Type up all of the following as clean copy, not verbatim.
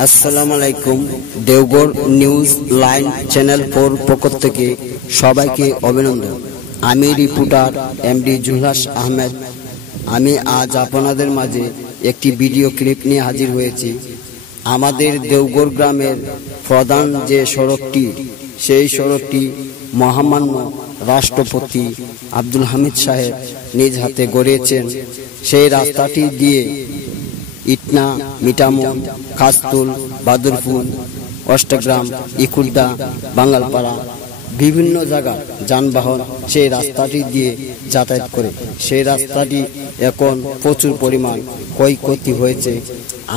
আসসালামু আলাইকুম। Deoghar news line channel 4 পক্ষ থেকে সবাইকে অভিনন্দন। আমি রিপোর্টার এমডি জুলহাস আহমেদ। আমি আজ আপনাদের মাঝে একটি ভিডিও ক্লিপ নিয়ে হাজির হয়েছি। আমাদের দেওঘর গ্রামের প্রধান যে সড়কটি, সেই সড়কটি মহামান্য রাষ্ট্রপতি আব্দুল হামিদ সাহেব নিজ হাতে গড়িয়েছেন। সেই রাস্তাটি দিয়ে ইটনা, মিটামন, খাসতুল, বাদুরপুর, অষ্টগ্রাম, ইকুলদা, বাঙ্গালপাড়া বিভিন্ন জায়গা যানবাহন সেই রাস্তাটি দিয়ে যাতায়াত করে। সেই রাস্তাটি এখন প্রচুর পরিমাণ ক্ষয়ক্ষতি হয়েছে।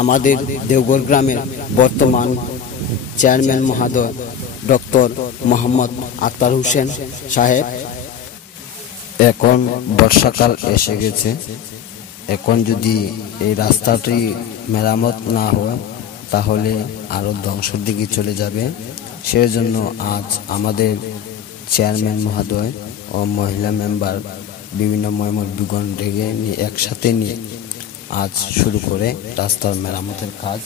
আমাদের দেওঘর গ্রামের বর্তমান চেয়ারম্যান মহোদয় ডক্টর মোহাম্মদ আক্তার হোসেন সাহেব, এখন বর্ষাকাল এসে গেছে, এখন যদি এই রাস্তাটি মেরামত না হয় তাহলে আরও ধ্বংসের দিকে চলে যাবে। সেজন্য আজ আমাদের চেয়ারম্যান মহোদয় ও মহিলা মেম্বার বিভিন্ন ময়মনসিংহ একসাথে নিয়ে আজ শুরু করে রাস্তার মেরামতের কাজ।